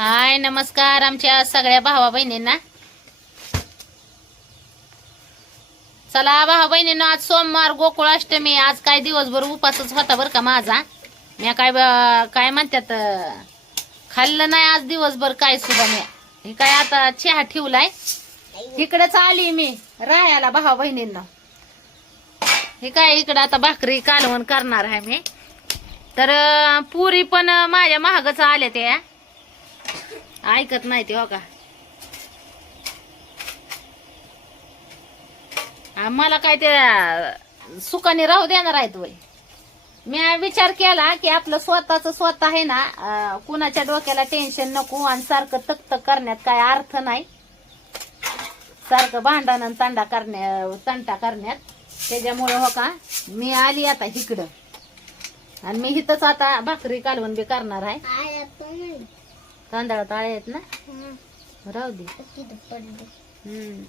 हाय नमस्कार आमच्या सगळ्या भावा बहिणींना. चला भावा बहिणींना आज सोमवार गोकुळाष्टमी आज काय दिवसभर उपासच होता बरं का माझा? मी काय काय म्हणतात खाल्लं नाही आज दिवसभर काय सुद्धा मी हे काय आता चहा ठेवलाय? इकडेच आली मी राहायला भावा बहिणींना. हे काय इकडं आता भाकरी कालवण करणार आहे मी. तर पुरी पण माझ्या महागच आल्या त्या. ऐकत नाही ते हो का? आम्हाला मला काय ते सुखाने राहू देणार आहेत वय मी विचार केला की आपलं स्वतःच स्वतः आहे ना कुणाच्या डोक्याला टेन्शन नको आणि सारखं तक्त करण्यात काय अर्थ नाही. सारखं भांडण आणि तांडा करण्या तंटा करण्यात. त्याच्यामुळे हो का मी आली आता इकडं. आणि मी इथंच आता भाकरी कालवण बी करणार आहे. तांदळात आळे आहेत ना राहू दे. हम्म.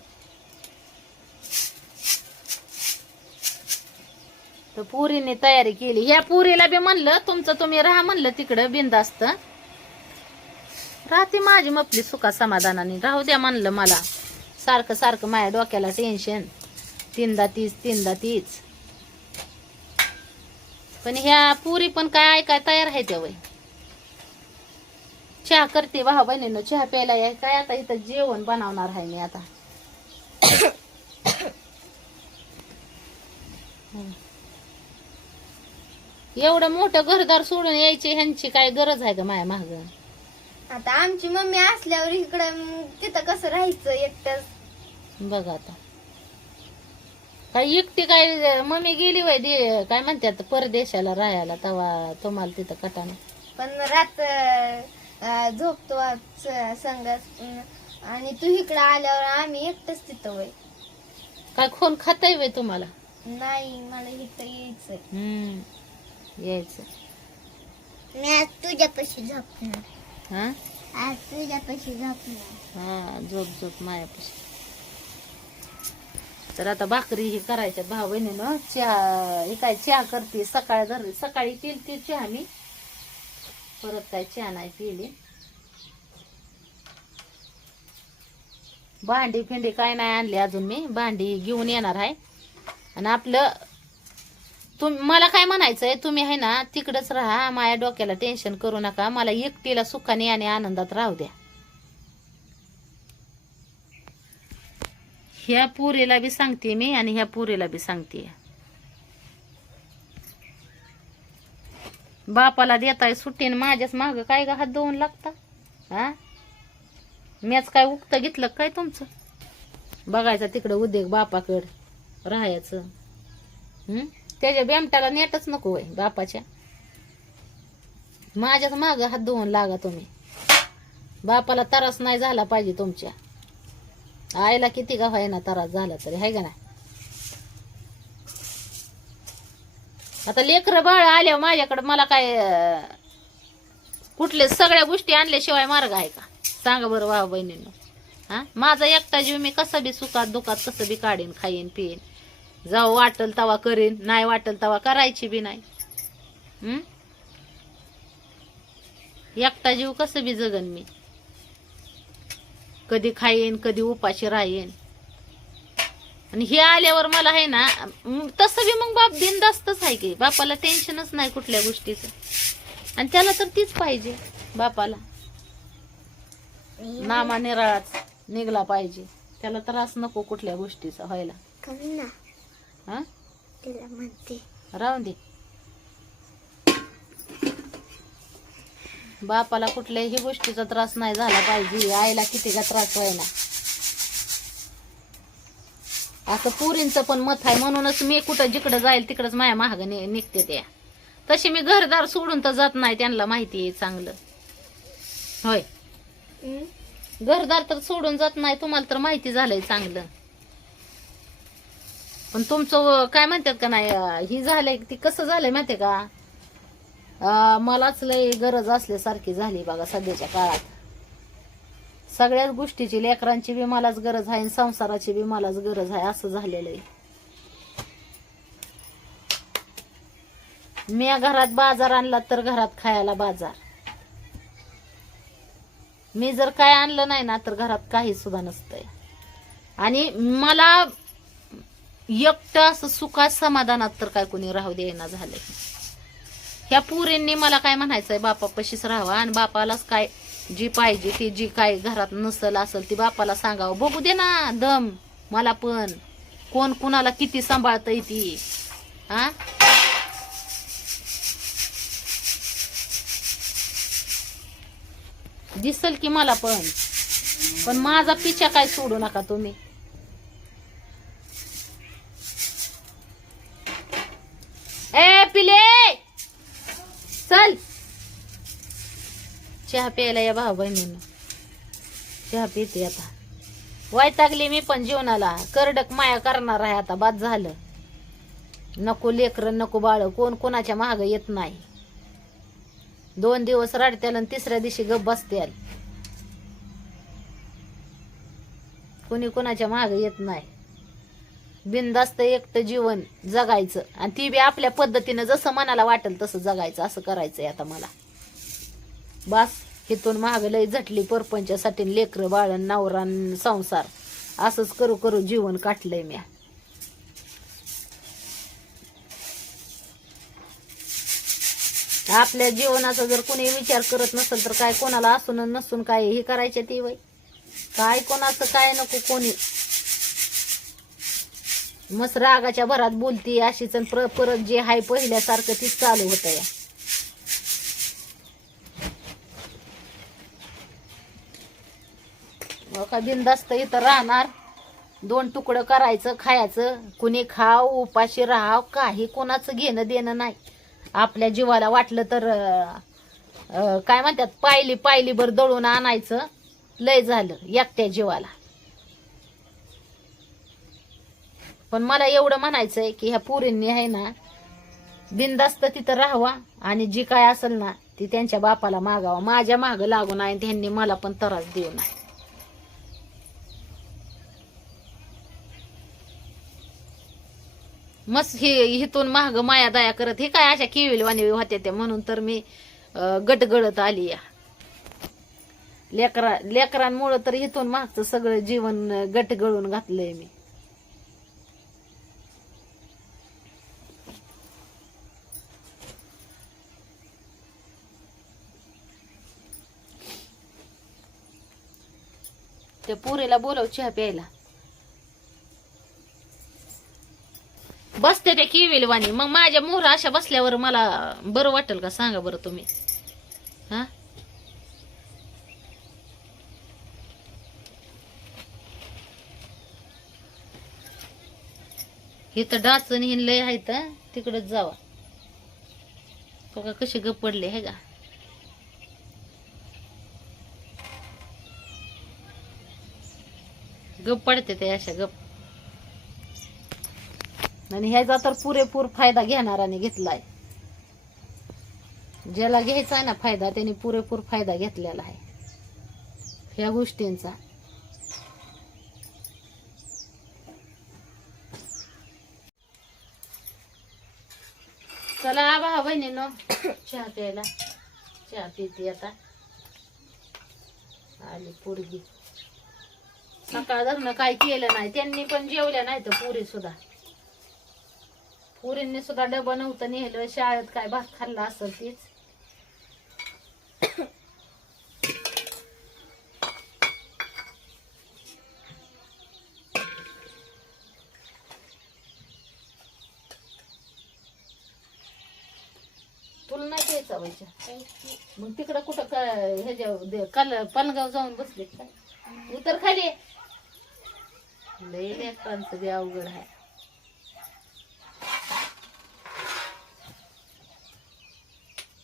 तर पुरीने तयारी केली. ह्या पुरीला बी म्हणलं तुमचं तुम्ही राहा म्हणलं तिकडं बिंदास्त राहते माझी मपली सुखा समाधानाने. राहू द्या म्हणलं मला. सारखं सारखं माझ्या डोक्याला टेन्शन तीनदा तीच तीनदा तीच. पण ह्या पुरी पण काय ऐकाय तयार आहे त्या वय चहा करते भाऊ बहिणीनं चहा प्यायला याय काय आता इथं जेवण बनवणार आहे मी आता. एवढं मोठं घरदार सोडून यायची ह्यांची काय गरज आहे का माया माग? आता आमची मम्मी असल्यावर इकडं तिथं कसं राहायचं एकटंच? बघ आता. काय एकटी काय मम्मी गेली वय दे काय म्हणतात परदेशाला राहायला तवा तुम्हाला तिथं कटाने. पण रात झोपतो स- संग अं, आणि तू इकडं आल्यावर आम्ही एकटंच तिथं वय काय खून खाताय वय तुम्हाला? नाही मला इथं यायचंय. हम्म यायचं मी आज तुझ्यापाशी झोपणार. हा? आज तुझ्यापाशी झोपणार. हा झोप झोप मायापाशी. तर आता भाकरी ही करायच्या भाऊ बहिणीनं. चहा हे काय चहा करते? सकाळ सकाळी केली चहा मी. परत काय छान आहे पिली भांडी फिंडी काय नाही आणली अजून मी. भांडी घेऊन येणार आहे. आणि आपलं तुम मला काय म्हणायचंय तुम्ही आहे ना तिकडंच राहा. माझ्या डोक्याला टेन्शन करू नका. मला एकटीला सुखाने आणि आनंदात राहू द्या. ह्या पुरीला बी सांगते मी आणि ह्या पुरीला बी सांगते. बापाला देताय सुट्टीन माझ्याच माग काय ग हात दोन लागता? हा? मॅच काय उक्त घेतलं काय तुमचं? बघायचं तिकडं उद्योग बापाकड राहायचं. त्याच्या बेमटाला नेटच नको वय बापाच्या. माझ्याच माग हात धुवून लागा तुम्ही. बापाला त्रास नाही झाला पाहिजे तुमच्या. आईला किती का ना त्रास झाला तरी हाय का नाही? आता लेकर बाळ आल्यावर माझ्याकडे मला काय कुठले सगळ्या गोष्टी आणल्याशिवाय मार्ग आहे का? सांगा बरं भाऊ बहिणींनो. हा? माझा एकटा जीव मी कसा बी सुखात दुखात कसं बी काढीन खाईन पिईन. जाऊ वाटल तवा करीन नाही वाटल तवा करायची बी नाही. एकटा जीव कसं बी जगन मी? कधी खाईन कधी उपाशी राहीन. आणि हे आल्यावर मला आहे ना तसं बी मग बाप बिनदास्तच आहे की बापाला टेन्शनच नाही कुठल्या गोष्टीचं. आणि त्याला तर तीच पाहिजे बापाला. नामा निराळाच निघला पाहिजे. त्याला त्रास नको कुठल्या गोष्टीचा व्हायला. हा? राहून दे. बापाला कुठल्याही गोष्टीचा त्रास नाही झाला पाहिजे. आईला किती का त्रास व्हायला. असं पुरींचं पण मत आहे. म्हणूनच मी कुठं जिकडं जाईल तिकडंच माया महाग निघते त्या. तशी मी घरदार सोडून तर जात नाही त्यांना माहिती आहे चांगलं. होय. घरदार तर सोडून जात नाही तुम्हाला तर माहिती झालंय चांगलं. पण तुमचं काय म्हणतात का नाही ही झालंय ती कसं झालंय माहितीये का? मलाच लय गरज असल्यासारखी झाली बघा सध्याच्या काळात. सगळ्याच गोष्टीची लेकरांची बी मलाच गरज आहे आणि संसाराची बी मलाच गरज आहे असं झालेलं आहे. मी घरात बाजार आणला तर घरात खायला बाजार. मी जर काय आणलं नाही ना तर घरात काही सुद्धा नसतंय. आणि मला एकटं असं सुखात समाधानात तर काय कोणी राहू देईना झालंय. ह्या पुरींनी मला काय म्हणायचंय बापापाशीच राहावा आणि बापालाच काय जी पाहिजे ती जी काय घरात नसल असेल ती बापाला सांगावं. बघू दे ना दम मला पण. कोण कुणाला किती सांभाळतय ती? हा? दिसल की मला पण. पण माझा पिछा काय सोडू नका तुम्ही. ए पिले! चल. चहा प्यायला या भाऊ बहिणीनं. चहा पिते आता. वैतागली मी पण जीवनाला. करडक माया करणार आहे आता बाद झालं. नको लेकर नको बाळ कोण कोणाच्या माग येत नाही. दोन दिवस रडत्याल आणि तिसऱ्या दिवशी गप बसत्याल. कोणी कोणाच्या माग येत नाही. बिनधास्त एकटं जीवन जगायचं. आणि ती बी आपल्या पद्धतीनं जसं मनाला वाटेल तसं जगायचं असं करायचंय आता मला. बास इथून महाग लय झटली परपंचासाठी लेकरं बाळण नवरान संसार. असंच करू करू जीवन काटलंय म्या. आपल्या जीवनाचा जर कोणी विचार करत नसेल तर काय कोणाला असून नसून काय हे करायचे ती वय काय कोणाचं काय नको कोणी? मस्त रागाच्या भरात बोलती अशीच प्र- परत जे हाय पहिल्यासारखं तीच चालू होत या का बिंदास्त इथं राहणार. दोन तुकडं करायचं खायचं. कुणी खाव उपाशी राहाव काही कोणाचं घेणं देणं नाही. आपल्या जीवाला वाटलं तर काय म्हणतात पायली पायली भर दळून आणायचं. लय झालं एकट्या जीवाला. पण मला एवढं म्हणायचंय की ह्या पुरींनी आहे ना बिंदास्त तिथं राहावा आणि जी काय असेल ना ती त्यांच्या बापाला मागावा. माझ्या मागं लागून आहे त्यांनी मला पण त्रास देऊ नये. मस्त हे इथून महाग माया दया करत हे काय अशा किविलवाणी होत्या त्या? म्हणून तर मी गटगडत गटगळत आली या. लेकरा लेकरांमुळं तर हिथून मागचं सगळं जीवन गटगळून घातलंय मी. त्या पुरेला बोलव चहा प्यायला. बसते त्या किविलवाणी मग माझ्या मोहरा अशा बसल्यावर मला बरं वाटेल का? सांगा बरं तुम्ही. हा? इथं डाचण हिन लय आहे तर तिकडच जावा. बघा कसे गप पडले हे का? गप पडते ते अशा गप. आणि ह्याचा तर पुरेपूर फायदा घेणाराने घेतलाय. ज्याला घ्यायचा आहे ना फायदा त्याने पुरेपूर फायदा घेतलेला आहे. ह्या गोष्टींचा. चला भाऊ बहिणीनो चहा प्यायला. चहा पिते आता. आली पोरगी. सकाळ धरणं काय केलं नाही त्यांनी पण जेवल्या नाही तर पुरी सुद्धा. पुरींनी सुद्धा डबा नव्हतं नेलं. शाळेत काय भात खाल्ला असेल तीच. तुला नाही प्यायचा व्हायच्या मग तिकडं कुठं का ह्याच्या दे- काल पालगाव जाऊन बसले का उतर खाली. लय लेकरांचं बी अवघड आहे.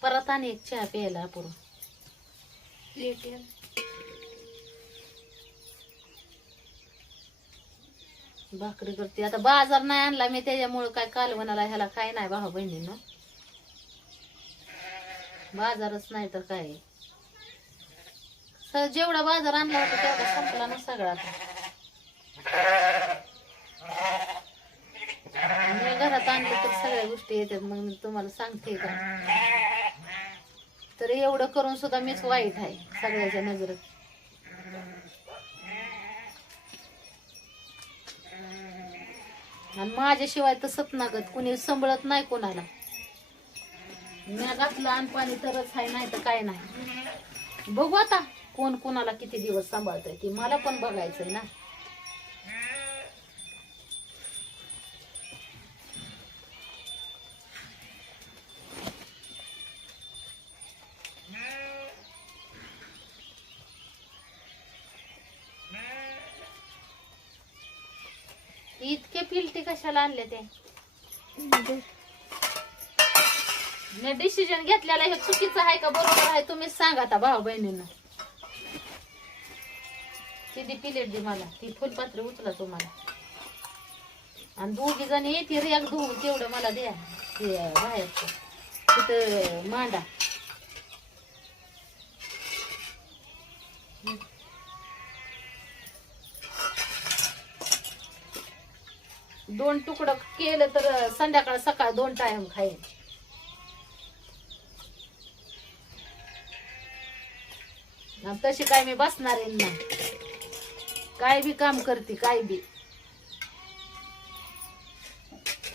परत आणि एक चहा प्यायला आपण भाकरी करते. आता बाजार नाही आणला मी त्याच्यामुळं काय कालवणाला ह्याला काय नाही भाऊ बहिणीनं. बाजारच नाही तर काय. जेवढा बाजार आणला होता तेवढा संपला ना सगळा घरात आणले तर सगळ्या गोष्टी येतात मग मी तुम्हाला सांगते का? तर एवढं करून सुद्धा मीच वाईट आहे सगळ्याच्या नजरेत. आणि माझ्याशिवाय तर सपनागत कुणी संभळत नाही कोणाला. म्या घातलं आणि पाणी तरच आहे नाही तर काय नाही. बघू आता कोण कुणाला किती दिवस सांभाळतय ते मला पण बघायचंय ना. पिलटी कशाला आणले ते? डिसिजन घेतलेला हे चुकीचं आहे का बरोबर आहे? तुम्हीच सांगा आता भाऊ बहिणींना. किती प्लेट दे मला? ती फुलपात्र उचला तुम्हाला. आणि दोघी जण येते रे एक धुवून तेवढं मला द्या. ते बाहेरचं. तिथं मांडा. दोन तुकडं केलं तर संध्याकाळ सकाळ दोन टाइम खाईन. तशी काय मी बसणार आहे ना. काय बी काम करते काय बी.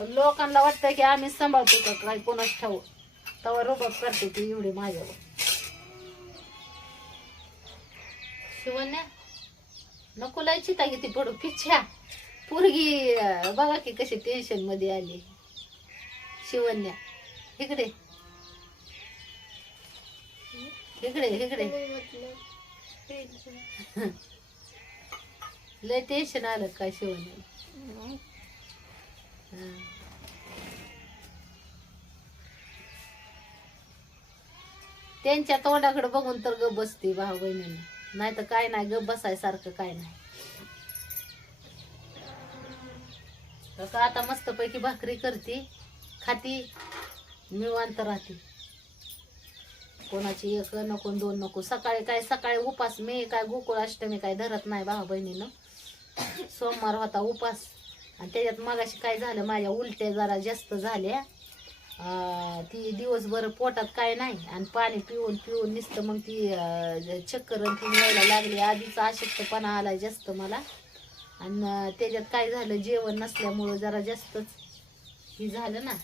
लोकांना वाटतं की आम्ही सांभाळतो का काय कोणाच ठाऊ तवा रोबत करते ती एवढी माझ्यावर. शिवण्या नको लय चिता किती पडू पिछ्या. पोरगी बघा की कशी टेन्शनमध्ये आली. शिवण्या. इकडे. इकडे इकडे. लय टेन्शन आलं काय शिवण्या? त्यांच्या तोंडाकडे बघून तर गप बसते भाऊ बहिणींना. नाही तर काय नाही गप बसायसारखं काय नाही. का आता मस्तपैकी भाकरी करते खाती निवांत राहते. कोणाची एक नको दोन नको. सकाळी काय सकाळी उपास मी काय गोकुळ अष्टमी काय धरत नाही भाऊ बहिणीनं. सोमवार होता उपास. आणि त्याच्यात मगाशी काय झालं माझ्या उलट्या जरा जास्त झाल्या. ती दिवसभर पोटात काय नाही आणि पाणी पिऊन पिऊन नुसतं. मग ती चक्कर ती यायला लागली. आधीचा अशक्तपणा आला जास्त मला. आणि त्याच्यात काय झालं? जेवण नसल्यामुळं जरा जास्तच हे झालं ना.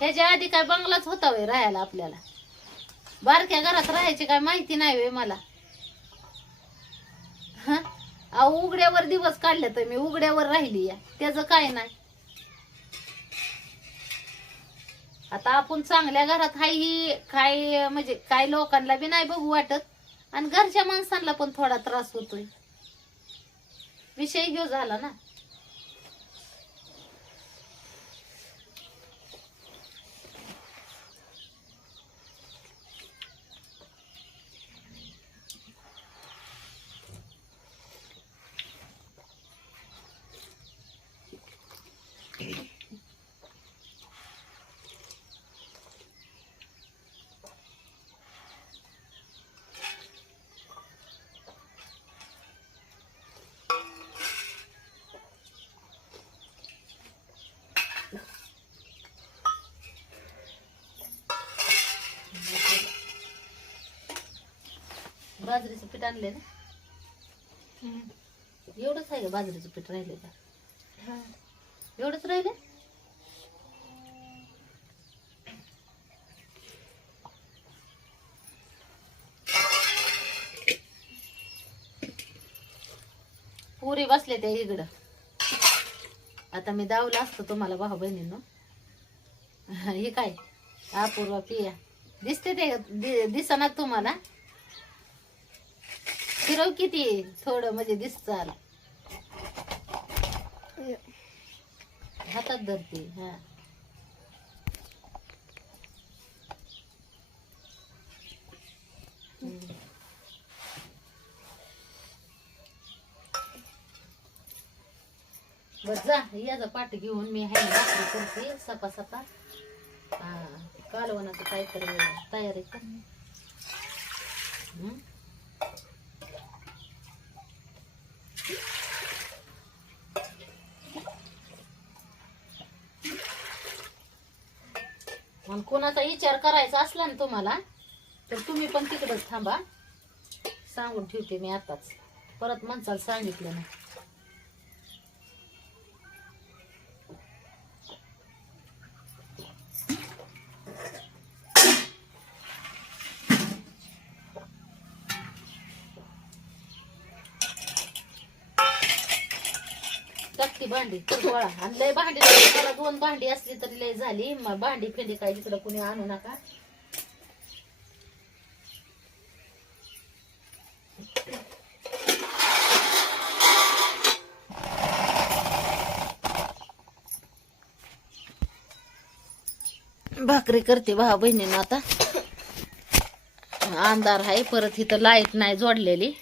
ह्याच्या आधी काय बंगलाच होता वय राहायला आपल्याला? बारक्या घरात राहायची काय माहिती नाही वे मला. हा? अहो उघड्यावर दिवस काढले तर मी उघड्यावर राहिली या. त्याचं काय नाही. आता आपण चांगल्या घरात हाय ही काय म्हणजे काय लोकांना बी नाही बघू वाटत. आणि घरच्या माणसांना पण थोडा त्रास होतोय. विषय घेऊ झाला ना. बाजरीचं पीठ आणले ना? एवढंच आहे का बाजरीचं पीठ राहिले का? एवढंच राहिले पुरी बसले त्या इकडं. आता मी दावलं असतं तुम्हाला भाऊ बहिणींनो. हे काय? अपूर्वा पिया. दिसते ते दि- दिसना तुम्हाला? फिरव किती थोडं म्हणजे दिस चाल हातात धरते हा. बस जा याचा पाठ घेऊन मी हाय भाकरी करते सपा सपा हा कालवणाचं काय तर तयारी कर हम्म. आणि कोणाचा विचार करायचा असला ना तुम्हाला तर तुम्ही पण तिकडंच थांबा. सांगून ठेवते मी आताच. परत म्हणसाल सांगितलं ना की भांडी तर गोळा. आणि लय भांडी मला दोन भांडी असली तरी लय झाली. मग भांडी फेंडी काय तिकडं कुणी आणू नका. भाकरी करते भावा बहिणीनं आता. अंधार आहे. परत इथं लाइट नाही जोडलेली.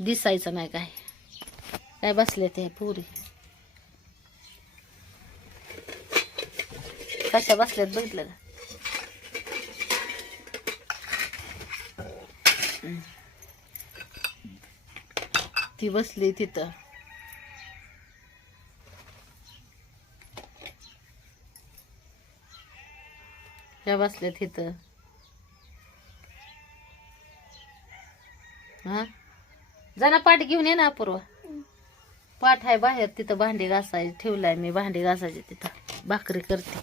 दिसायचं नाही काय. काय बसले ते पुरी? कशा बसल्यात बघितलं का? ती बसली तिथं. त्या बसल्या तिथं. हा? जाना पाठ घेऊन ये ना अपूर्व. पाठ आहे बाहेर तिथं भांडी घासायची ठेवलाय मी भांडी घासायची तिथं. भाकरी करते.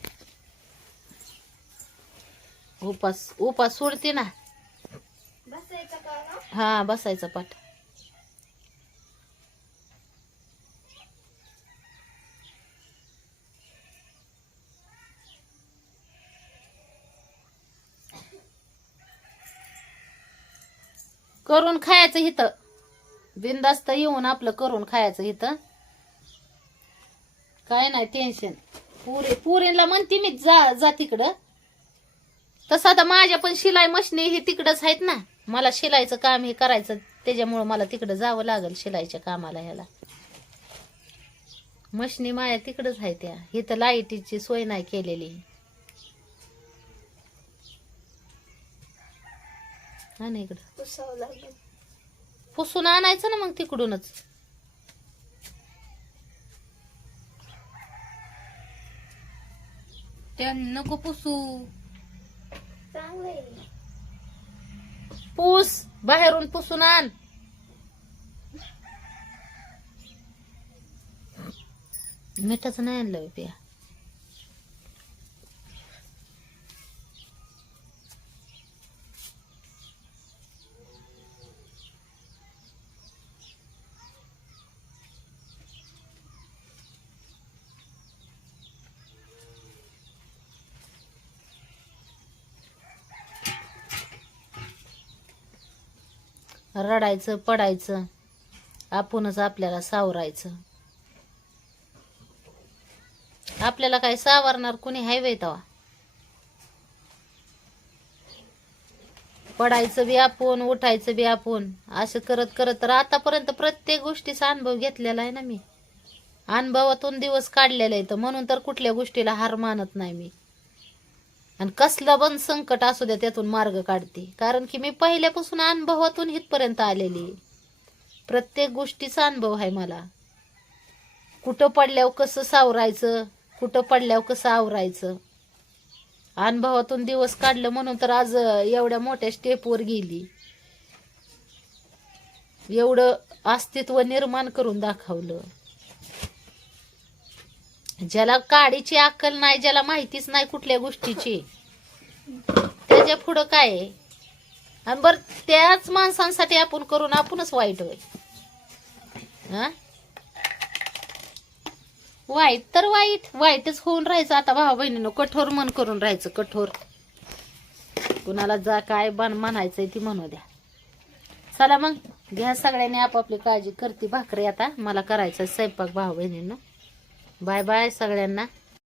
उपास उपास सोडते ना. हा बसायचं पाठ. करून खायचं इथं. बिंदास्त येऊन आपलं करून खायचं इथं. काय नाही टेन्शन पुरी पुरीला म्हणते मी जा जा तिकडं. तसं आता माझ्या पण शिलाई मशनी हे तिकडंच आहेत ना. मला शिलाईचं काम हे करायचं त्याच्यामुळं मला तिकडं जावं लागेल शिलाईच्या कामाला ह्याला. मशनी माया तिकडंच आहे त्या. इथं लाईटीची सोय नाही केलेली. ना इकडं. पुसून आणायचं ना मग तिकडूनच. त्या नको पुसू. चांगलं आहे. पूस बाहेरून पुसून आण. मिठाचं नाही आणलं पिया. रडायचं पडायचं आपणच आपल्याला सावरायचं. आपल्याला काय सावरणार? कुणी हायवे तवा? पडायचं बी आपण उठायचं बी आपण. असं करत करत तर आतापर्यंत प्रत्येक गोष्टीचा अनुभव घेतलेला आहे ना मी. अनुभवातून दिवस काढलेलं आहे तर म्हणून तर कुठल्या गोष्टीला हार मानत नाही मी. आणि कसलं पण संकट असू द्या त्यातून मार्ग काढते. कारण की मी पहिल्यापासून अनुभवातून इथपर्यंत आलेली प्रत्येक गोष्टीचा अनुभव आहे मला. कुठं पडल्यावर कसं सावरायचं कुठं पडल्यावर कसं आवरायचं. अनुभवातून दिवस काढलं म्हणून तर आज एवढ्या मोठ्या स्टेपवर गेली. एवढं अस्तित्व निर्माण करून दाखवलं. ज्याला काडीची अक्कल नाही ज्याला माहितीच नाही कुठल्या गोष्टीची. त्याच्या पुढं काय आहे? आणि बर त्याच माणसांसाठी आपण करून आपणच वाईट होय. वाईट तर वाईट वाईटच होऊन राहायचं. आता भाऊ बहिणीनं कठोर मन करून राहायचं कठोर. कुणाला जा काय बन म्हणायचंय ती म्हणू द्या. चला मग घ्या सगळ्यांनी आपापली काळजी करते भाकरी आता. मला करायचं स्वयंपाक भाऊ बहिणीनं. बाय बाय सगळ्यांना.